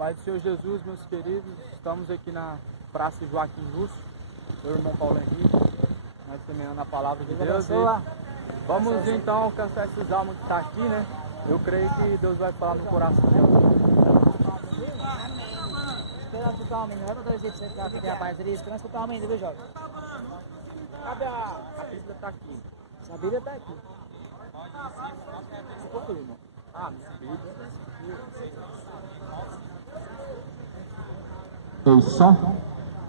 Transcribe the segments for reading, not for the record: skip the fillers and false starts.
Pai do Senhor Jesus, meus queridos, estamos aqui na Praça Joaquim Lúcio, meu irmão Paulo Henrique, nós semeando a palavra de Deus. Vamos então alcançar essas almas que estão aqui, né? Eu creio que Deus vai falar no coração deles. Esperar escutar o menino, não é pra trazer você ficar aqui, rapaz, ali, esperando escutar o menino, viu, Jorge? Cadê a Bíblia? Está aqui. A Bíblia está aqui. Escuta, irmão. Ei, só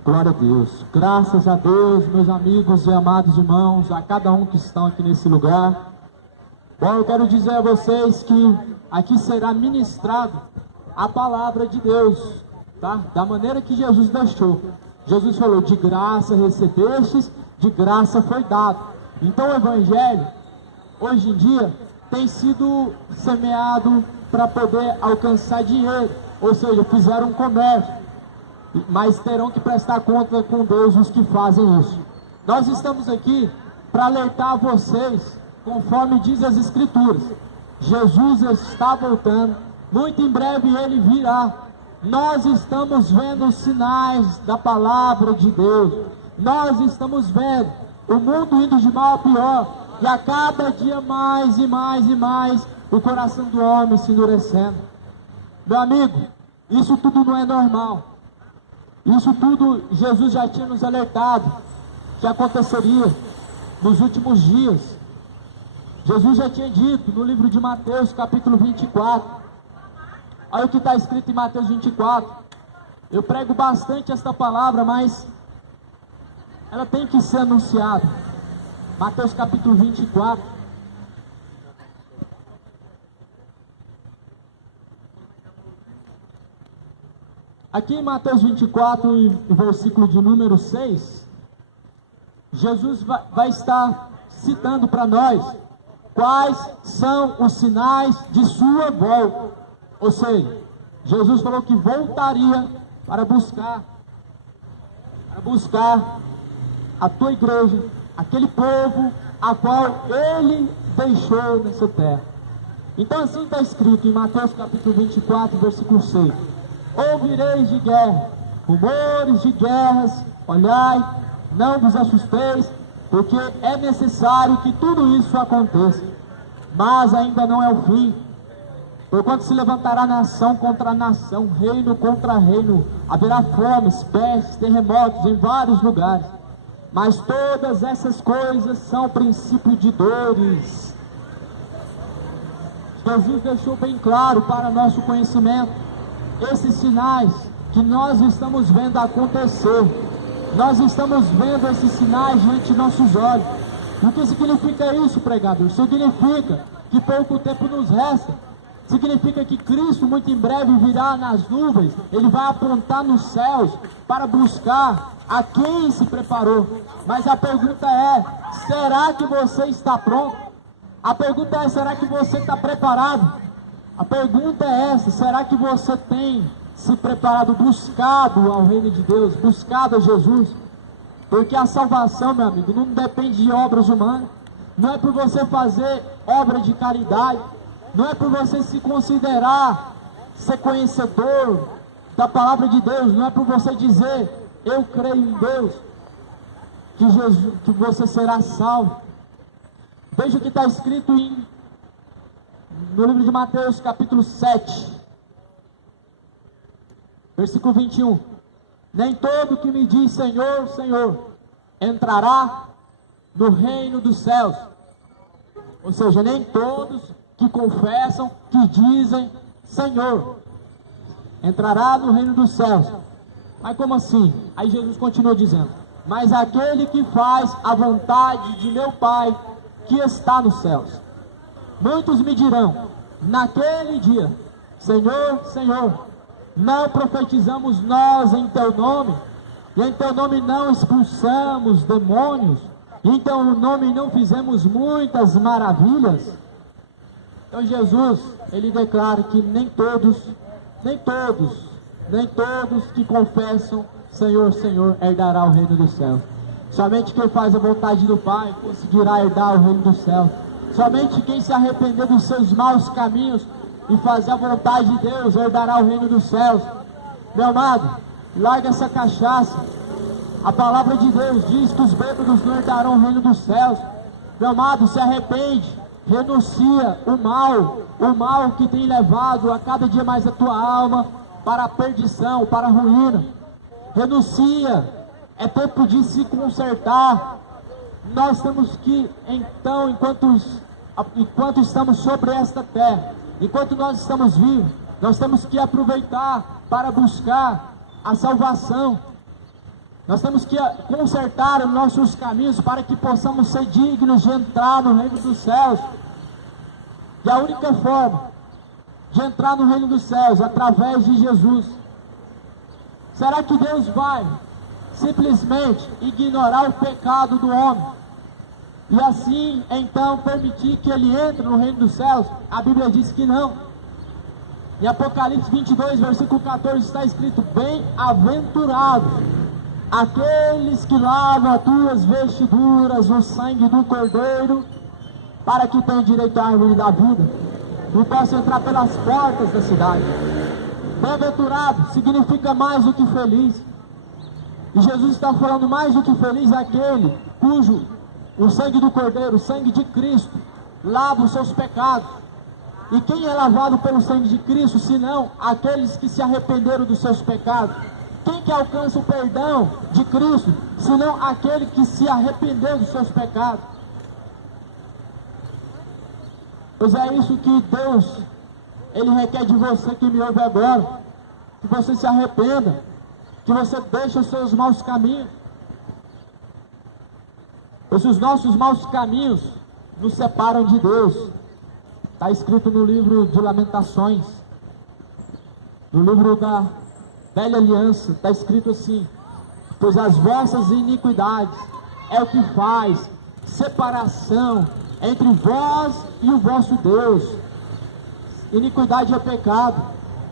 glória a Deus, graças a Deus, meus amigos e amados irmãos, a cada um que estão aqui nesse lugar. Bom, eu quero dizer a vocês que aqui será ministrado a palavra de Deus, tá? Da maneira que Jesus deixou. Jesus falou: de graça recebestes, de graça foi dado. Então o evangelho, hoje em dia, tem sido semeado para poder alcançar dinheiro, ou seja, fizeram um comércio, mas terão que prestar conta com Deus os que fazem isso. Nós estamos aqui para alertar vocês, conforme diz as Escrituras. Jesus está voltando, muito em breve ele virá. Nós estamos vendo os sinais da palavra de Deus, nós estamos vendo o mundo indo de mal a pior, e a cada dia mais e mais e mais o coração do homem se endurecendo. Meu amigo, isso tudo não é normal. Isso tudo Jesus já tinha nos alertado que aconteceria nos últimos dias. Jesus já tinha dito no livro de Mateus, capítulo 24. Olha o que está escrito em Mateus 24. Eu prego bastante esta palavra, mas ela tem que ser anunciada. Mateus capítulo 24. Aqui em Mateus 24, versículo de número 6, Jesus vai estar citando para nós quais são os sinais de sua volta. Ou seja, Jesus falou que voltaria para buscar a tua igreja, aquele povo a qual ele deixou nessa terra. Então assim está escrito em Mateus capítulo 24, versículo 6. Ouvireis de guerra, rumores de guerras, olhai, não vos assusteis, porque é necessário que tudo isso aconteça, mas ainda não é o fim. Porquanto se levantará nação contra nação, reino contra reino, haverá fomes, pestes, terremotos em vários lugares. Mas todas essas coisas são princípio de dores. Jesus deixou bem claro para nosso conhecimento esses sinais que nós estamos vendo acontecer. Nós estamos vendo esses sinais diante de nossos olhos. O que significa isso, pregador? Significa que pouco tempo nos resta. Significa que Cristo muito em breve virá nas nuvens. Ele vai apontar nos céus para buscar a quem se preparou. Mas a pergunta é: será que você está pronto? A pergunta é: será que você está preparado? A pergunta é essa: será que você tem se preparado, buscado ao reino de Deus, buscado a Jesus? Porque a salvação, meu amigo, não depende de obras humanas. Não é por você fazer obra de caridade, não é por você se considerar ser conhecedor da palavra de Deus, não é por você dizer: eu creio em Deus, que você será salvo. Veja o que está escrito no livro de Mateus capítulo 7, versículo 21. Nem todo que me diz Senhor, Senhor, entrará no reino dos céus. Ou seja, nem todos que confessam, que dizem Senhor, entrará no reino dos céus. Mas como assim? Aí Jesus continua dizendo: mas aquele que faz a vontade de meu Pai que está nos céus. Muitos me dirão naquele dia: Senhor, Senhor, não profetizamos nós em teu nome, e em teu nome não expulsamos demônios, e em teu nome não fizemos muitas maravilhas? Então Jesus, ele declara que nem todos que confessam Senhor, Senhor, herdará o reino dos céus. Somente quem faz a vontade do Pai conseguirá herdar o reino dos céus. Somente quem se arrepender dos seus maus caminhos e fazer a vontade de Deus herdará o reino dos céus. Meu amado, larga essa cachaça. A palavra de Deus diz que os bêbados não herdarão o reino dos céus. Meu amado, se arrepende, renuncia o mal que tem levado a cada dia mais a tua alma para a perdição, para a ruína. Renuncia, é tempo de se consertar. Nós temos que, então, enquanto estamos sobre esta terra, enquanto nós estamos vivos, nós temos que aproveitar para buscar a salvação. Nós temos que consertar os nossos caminhos para que possamos ser dignos de entrar no reino dos céus. E a única forma de entrar no reino dos céus é através de Jesus. Será que Deus vai simplesmente ignorar o pecado do homem e assim então permitir que ele entre no reino dos céus? A Bíblia diz que não. Em Apocalipse 22, versículo 14 está escrito: bem-aventurados aqueles que lavam as tuas vestiduras no sangue do Cordeiro, para que tenham direito à árvore da vida e possam entrar pelas portas da cidade. Bem-aventurado significa mais do que feliz. E Jesus está falando mais do que feliz aquele cujo o sangue do Cordeiro, o sangue de Cristo, lava os seus pecados. E quem é lavado pelo sangue de Cristo, senão aqueles que se arrependeram dos seus pecados? Quem que alcança o perdão de Cristo, senão aquele que se arrependeu dos seus pecados? Pois é isso que Deus, Ele requer de você que me ouve agora, que você se arrependa, que você deixe os seus maus caminhos. Pois os nossos maus caminhos nos separam de Deus. Está escrito no livro de Lamentações, no livro da Velha Aliança, está escrito assim: pois as vossas iniquidades é o que faz separação entre vós e o vosso Deus. Iniquidade é pecado.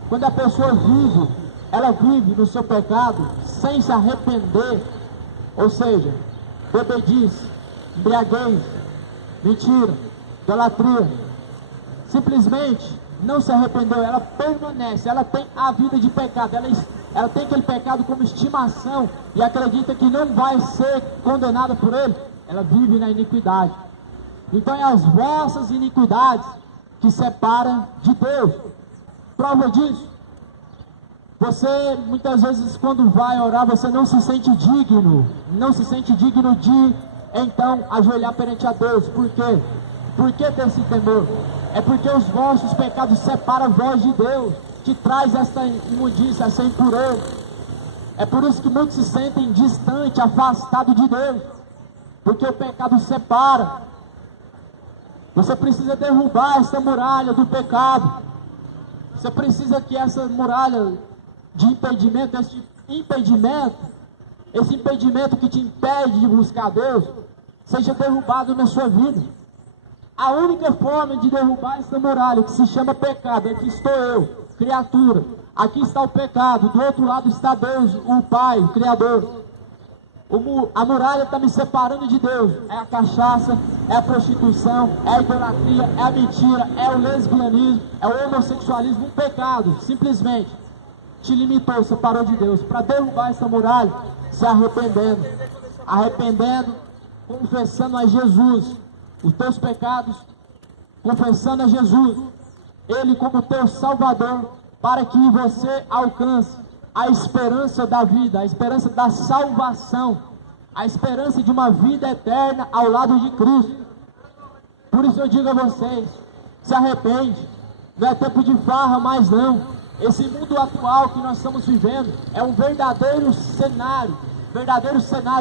Quando a pessoa vive, ela vive no seu pecado sem se arrepender, ou seja, bebedice, embriaguez, mentira, idolatria, simplesmente não se arrependeu, ela permanece, ela tem a vida de pecado, ela tem aquele pecado como estimação e acredita que não vai ser condenada por ele, ela vive na iniquidade. Então é as vossas iniquidades que separam de Deus. Prova disso: você muitas vezes quando vai orar, você não se sente digno de então ajoelhar perante a Deus. Por quê? Por que ter esse temor? É porque os vossos pecados separam vós de Deus, que traz essa imundícia, essa impureza. É por isso que muitos se sentem distantes, afastados de Deus, porque o pecado separa. Você precisa derrubar essa muralha do pecado. Você precisa que essa muralha de impedimento, esse impedimento que te impede de buscar Deus, seja derrubado na sua vida. A única forma de derrubar essa muralha, que se chama pecado, aqui estou eu, criatura, aqui está o pecado, do outro lado está Deus, o Pai, o Criador. A muralha está me separando de Deus. É a cachaça, é a prostituição, é a idolatria, é a mentira, é o lesbianismo, é o homossexualismo, um pecado, simplesmente te limitou, separou de Deus. Para derrubar essa muralha, se arrependendo, confessando a Jesus os teus pecados, confessando a Jesus, Ele como teu Salvador, para que você alcance a esperança da vida, a esperança da salvação, a esperança de uma vida eterna ao lado de Cristo. Por isso eu digo a vocês, se arrepende, não é tempo de farra mais não. Esse mundo atual que nós estamos vivendo é um verdadeiro cenário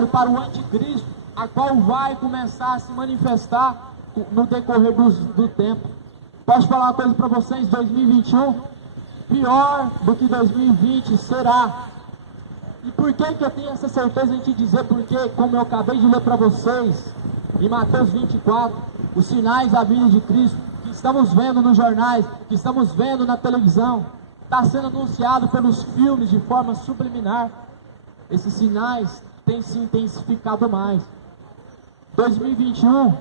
para o anticristo, a qual vai começar a se manifestar no decorrer do tempo. Posso falar uma coisa para vocês? 2021, pior do que 2020 será. E por que eu tenho essa certeza de te dizer? Porque, como eu acabei de ler para vocês, em Mateus 24, os sinais da vinda de Cristo, que estamos vendo nos jornais, que estamos vendo na televisão, está sendo anunciado pelos filmes de forma subliminar. Esses sinais têm se intensificado mais. 2021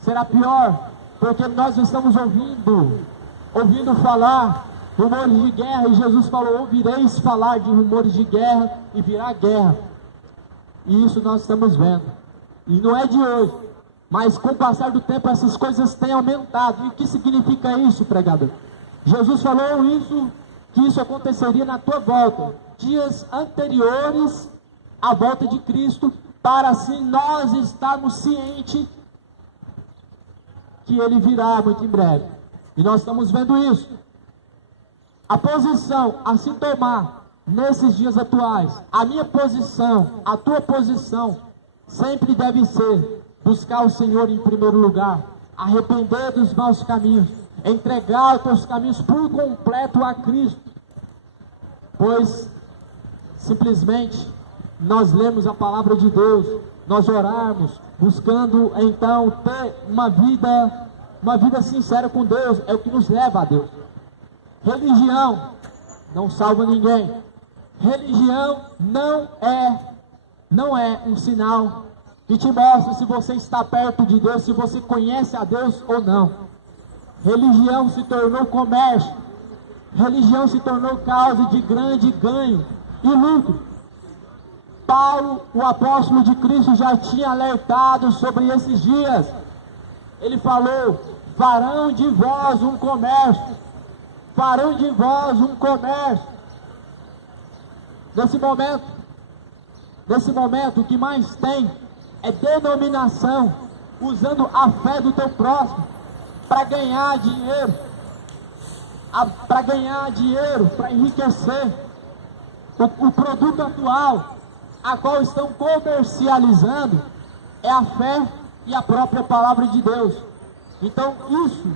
será pior, porque nós estamos ouvindo falar rumores de guerra, e Jesus falou: ouvireis falar de rumores de guerra e virá guerra. E isso nós estamos vendo. E não é de hoje, mas com o passar do tempo essas coisas têm aumentado. E o que significa isso, pregador? Jesus falou isso, que isso aconteceria na tua volta, dias anteriores à volta de Cristo, para assim nós estarmos cientes que Ele virá muito em breve. E nós estamos vendo isso. A posição a se tomar nesses dias atuais, a minha posição, a tua posição, sempre deve ser buscar o Senhor em primeiro lugar, arrepender dos maus caminhos, entregar os teus caminhos por completo a Cristo, pois simplesmente nós lemos a palavra de Deus, nós orarmos, buscando então ter uma vida sincera com Deus, é o que nos leva a Deus. Religião não salva ninguém. Religião não é um sinal que te mostra se você está perto de Deus, se você conhece a Deus ou não. Religião se tornou comércio. Religião se tornou causa de grande ganho e lucro. Paulo, o apóstolo de Cristo, já tinha alertado sobre esses dias. Ele falou: farão de vós um comércio. Farão de vós um comércio. Nesse momento, o que mais tem é denominação, usando a fé do teu próximo para ganhar dinheiro, para enriquecer. O produto atual, a qual estão comercializando, é a fé e a própria palavra de Deus. Então isso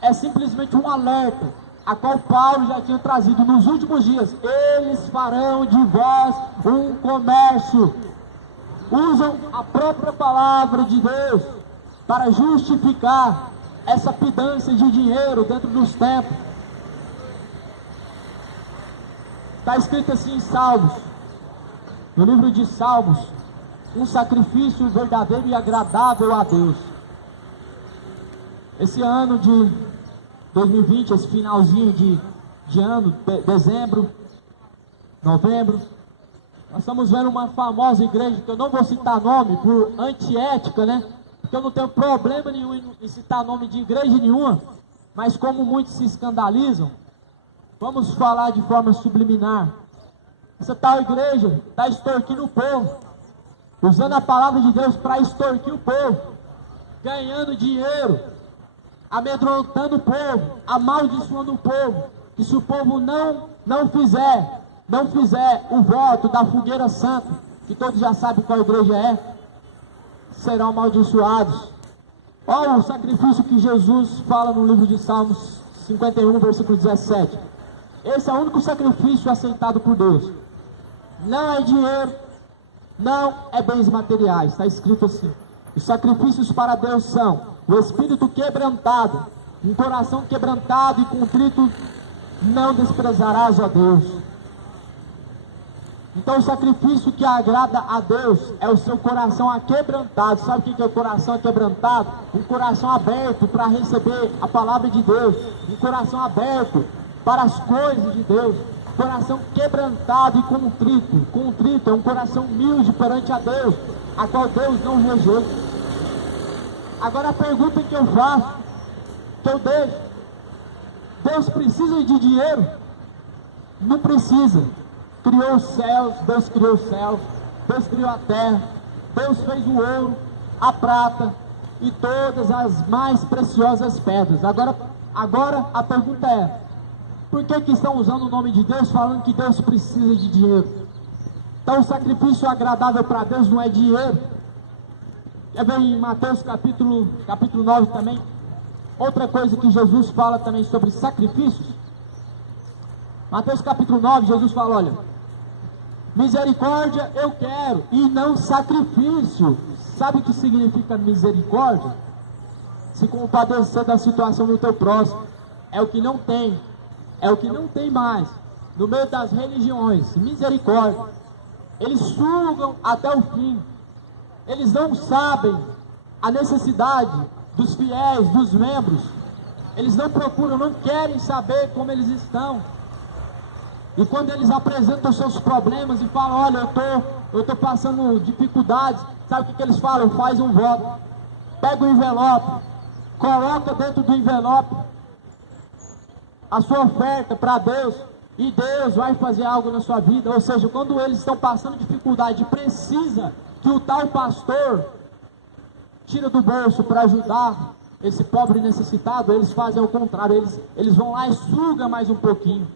é simplesmente um alerta, a qual Paulo já tinha trazido nos últimos dias. Eles farão de vós um comércio. Usam a própria palavra de Deus para justificar essa pedância de dinheiro dentro dos templos. Está escrito assim em Salmos, no livro de Salmos: um sacrifício verdadeiro e agradável a Deus. Esse ano de 2020, esse finalzinho de ano, dezembro, novembro, nós estamos vendo uma famosa igreja, que eu não vou citar nome por antiética, né? Porque eu não tenho problema nenhum em citar nome de igreja nenhuma, mas como muitos se escandalizam, vamos falar de forma subliminar. Essa tal igreja está extorquindo o povo, usando a palavra de Deus para extorquir o povo, ganhando dinheiro, amedrontando o povo, amaldiçoando o povo, que se o povo não fizer o voto da fogueira santa, que todos já sabem qual igreja é, serão amaldiçoados. Olha o sacrifício que Jesus fala no livro de Salmos 51, versículo 17. Esse é o único sacrifício aceitado por Deus. Não é dinheiro, não é bens materiais. Está escrito assim: os sacrifícios para Deus são o espírito quebrantado, um coração quebrantado e contrito não desprezarás, ó Deus. Então o sacrifício que agrada a Deus é o seu coração aquebrantado. Sabe o que é o coração aquebrantado? Um coração aberto para receber a palavra de Deus, um coração aberto para as coisas de Deus, coração quebrantado e contrito. Contrito é um coração humilde perante a Deus, a qual Deus não rejeita. Agora a pergunta que eu faço, que eu deixo: Deus precisa de dinheiro? Não precisa. Criou os céus, Deus criou os céus, Deus criou a terra, Deus fez o ouro, a prata e todas as mais preciosas pedras. Agora a pergunta é: por que estão usando o nome de Deus, falando que Deus precisa de dinheiro? Então o sacrifício agradável para Deus não é dinheiro. Quer ver em Mateus capítulo 9 também? Outra coisa que Jesus fala também sobre sacrifícios. Mateus capítulo 9, Jesus fala: olha, misericórdia eu quero e não sacrifício. Sabe o que significa misericórdia? Se compadecer da situação do teu próximo. É o que não tem. É o que não tem mais no meio das religiões. Misericórdia. Eles sugam até o fim. Eles não sabem a necessidade dos fiéis, dos membros, Eles não procuram, não querem saber como eles estão. E quando eles apresentam seus problemas e falam, olha, eu estou passando dificuldades, sabe o que eles falam? Faz um voto. Pega o envelope, coloca dentro do envelope a sua oferta para Deus, e Deus vai fazer algo na sua vida. Ou seja, quando eles estão passando dificuldade, precisa que o tal pastor tira do bolso para ajudar esse pobre necessitado, eles fazem o contrário, eles vão lá e sugam mais um pouquinho.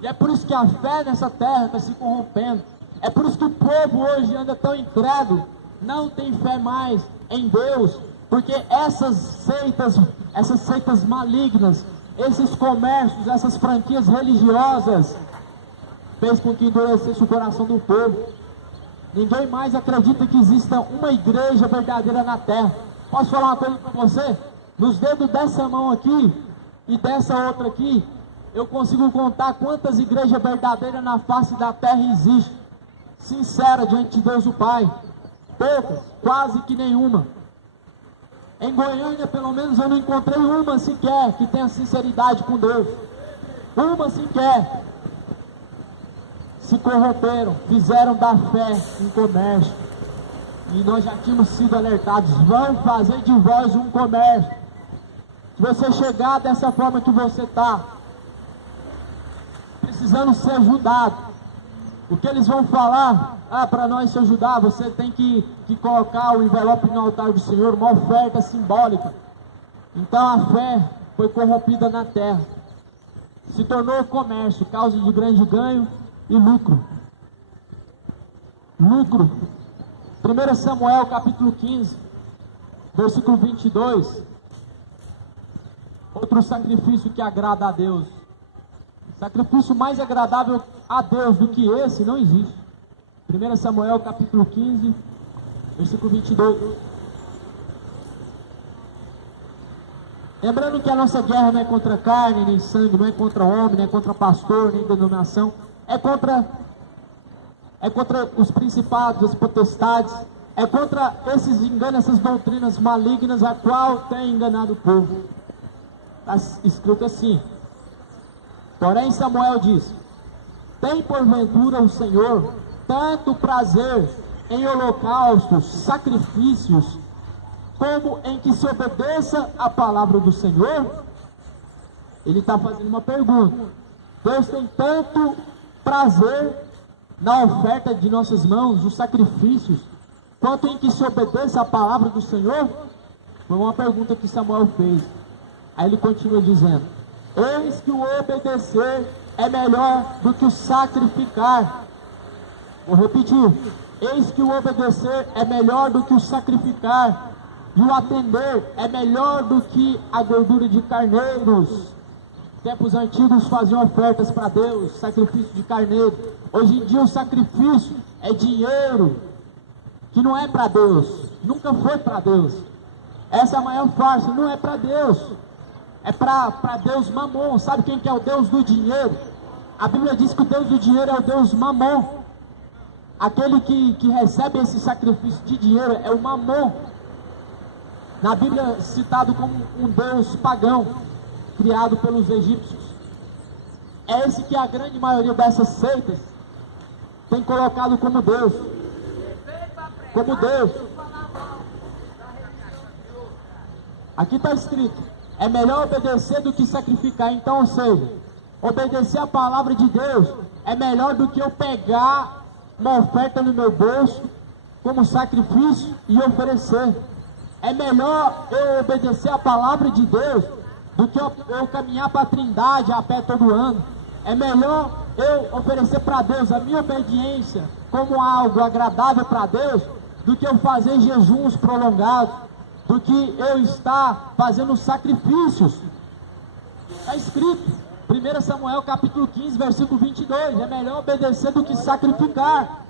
E é por isso que a fé nessa terra está se corrompendo. É por isso que o povo hoje anda tão incrédulo, não tem fé mais em Deus, porque essas seitas malignas, esses comércios, essas franquias religiosas, fez com que endurecesse o coração do povo. Ninguém mais acredita que exista uma igreja verdadeira na terra. Posso falar uma coisa para você? Nos dedos dessa mão aqui e dessa outra aqui, eu consigo contar quantas igrejas verdadeiras na face da terra existem. Sincera diante de Deus o Pai. Poucas, quase que nenhuma. Em Goiânia, pelo menos, eu não encontrei uma sequer que tenha sinceridade com Deus. Uma sequer. Se corromperam, fizeram da fé um comércio. E nós já tínhamos sido alertados, vão fazer de vós um comércio. Se você chegar dessa forma que você está, precisando ser ajudado, o que eles vão falar? Para nós se ajudar, você tem que colocar o envelope no altar do Senhor, uma oferta simbólica. Então a fé foi corrompida na terra, se tornou comércio, causa de grande ganho e lucro. 1 Samuel capítulo 15, versículo 22. Outro sacrifício que agrada a Deus. Sacrifício mais agradável a Deus do que esse não existe. 1 Samuel capítulo 15, versículo 22. Lembrando que a nossa guerra não é contra carne, nem sangue, não é contra homem, não é contra pastor, nem denominação. É contra os principados, as potestades. É contra esses enganos, essas doutrinas malignas, a qual tem enganado o povo. Está escrito assim. Porém Samuel disse: tem porventura o Senhor tanto prazer em holocaustos, sacrifícios, como em que se obedeça a palavra do Senhor? Ele está fazendo uma pergunta. Deus tem tanto prazer na oferta de nossas mãos, os sacrifícios, quanto em que se obedeça a palavra do Senhor? Foi uma pergunta que Samuel fez. Aí ele continua dizendo: eis que o obedecer é melhor do que o sacrificar. Vou repetir. Eis que o obedecer é melhor do que o sacrificar, e o atender é melhor do que a gordura de carneiros. Tempos antigos faziam ofertas para Deus, sacrifício de carneiro. Hoje em dia o sacrifício é dinheiro, que não é para Deus, nunca foi para Deus. Essa é a maior farsa, não é para Deus. É para Deus Mamon. Sabe quem que é o Deus do dinheiro? A Bíblia diz que o Deus do dinheiro é o Deus Mamon. Aquele que recebe esse sacrifício de dinheiro é o Mamon. Na Bíblia citado como um Deus pagão, criado pelos egípcios. É esse que a grande maioria dessas seitas tem colocado como Deus. Como Deus. Aqui está escrito: é melhor obedecer do que sacrificar. Então, ou seja, obedecer a palavra de Deus é melhor do que eu pegar uma oferta no meu bolso como sacrifício e oferecer. É melhor eu obedecer a palavra de Deus do que eu caminhar para a Trindade a pé todo ano. É melhor eu oferecer para Deus a minha obediência como algo agradável para Deus do que eu fazer jejuns prolongados, do que eu estar fazendo sacrifícios. Está escrito, 1 Samuel capítulo 15, versículo 22, é melhor obedecer do que sacrificar.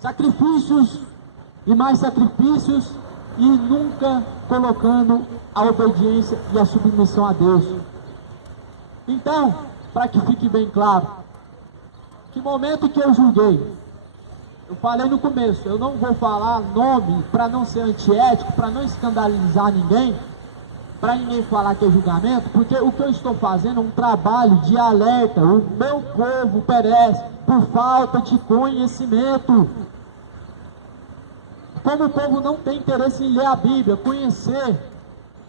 Sacrifícios e mais sacrifícios, e nunca colocando a obediência e a submissão a Deus. Então, para que fique bem claro, que momento que eu julguei? Eu falei no começo, eu não vou falar nome para não ser antiético, para não escandalizar ninguém, para ninguém falar que é julgamento, porque o que eu estou fazendo é um trabalho de alerta. O meu povo perece por falta de conhecimento. Como o povo não tem interesse em ler a Bíblia, conhecer,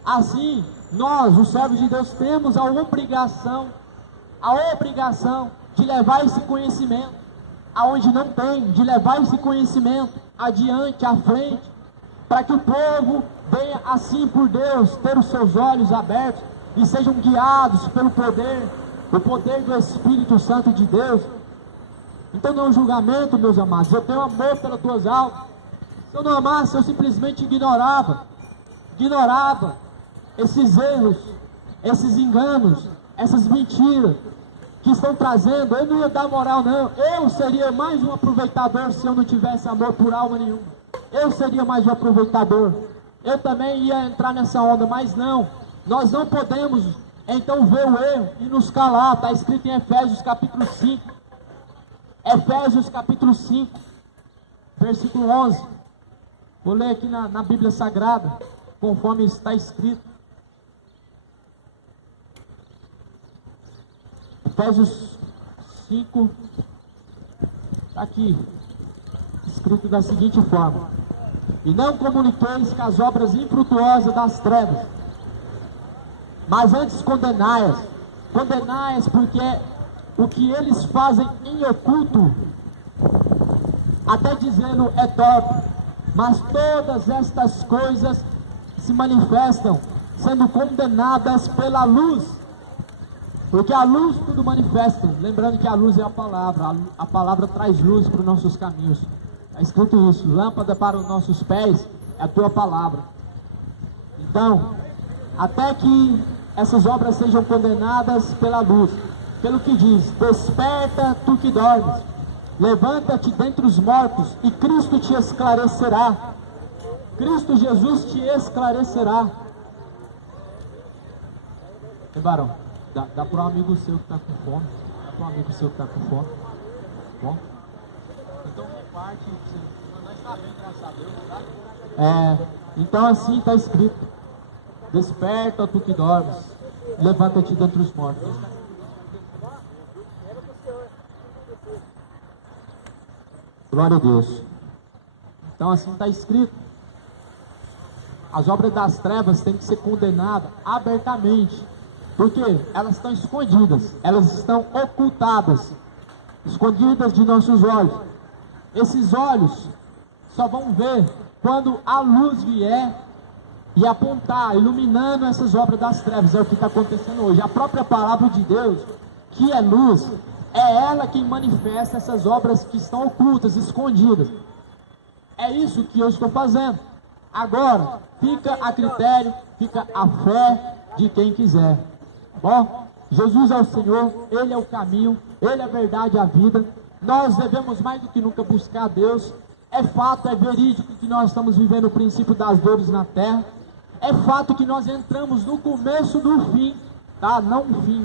assim, nós, os servos de Deus, temos a obrigação de levar esse conhecimento aonde não tem, de levar esse conhecimento adiante, à frente, para que o povo venha, assim por Deus, ter os seus olhos abertos e sejam guiados pelo poder, o poder do Espírito Santo de Deus. Então não é um julgamento, meus amados. Eu tenho amor pelas tuas almas. Se eu não amasse, eu simplesmente ignorava esses erros, esses enganos, essas mentiras que estão trazendo. Eu não ia dar moral, não. Eu seria mais um aproveitador se eu não tivesse amor por alma nenhuma. Eu seria mais um aproveitador. Eu também ia entrar nessa onda, mas não. Nós não podemos, então, ver o erro e nos calar. Está escrito em Efésios capítulo 5. Efésios capítulo 5, versículo 11. Vou ler aqui na Bíblia Sagrada, conforme está escrito. Efésios 5, está aqui, escrito da seguinte forma: e não comuniqueis com as obras infrutuosas das trevas, mas antes condenai-as. Condenai-as porque o que eles fazem em oculto, até dizendo é torpe, mas todas estas coisas se manifestam, sendo condenadas pela luz, porque a luz tudo manifesta. Lembrando que a luz é a palavra traz luz para os nossos caminhos. Está escrito isso: lâmpada para os nossos pés é a tua palavra. Então, até que essas obras sejam condenadas pela luz, pelo que diz: desperta tu que dormes, levanta-te dentre os mortos, e Cristo te esclarecerá. Cristo Jesus te esclarecerá. Ei, varão, dá para um amigo seu que está com fome. Dá para um amigo seu que está com fome. Bom? Então reparte, nós sabemos, graças a Deus, tá? Então assim está escrito: desperta tu que dormes, levanta-te dentre os mortos. Glória a Deus. Então assim está escrito. As obras das trevas têm que ser condenadas abertamente, porque elas estão escondidas, elas estão ocultadas, escondidas de nossos olhos. Esses olhos só vão ver quando a luz vier e apontar, iluminando essas obras das trevas. É o que está acontecendo hoje. A própria palavra de Deus, que é luz, é ela quem manifesta essas obras que estão ocultas, escondidas. É isso que eu estou fazendo. Agora, fica a critério, fica a fé de quem quiser. Bom, Jesus é o Senhor, Ele é o caminho, Ele é a verdade e a vida. Nós devemos mais do que nunca buscar a Deus. É fato, é verídico que nós estamos vivendo o princípio das dores na terra. É fato que nós entramos no começo do fim, tá? Não o fim.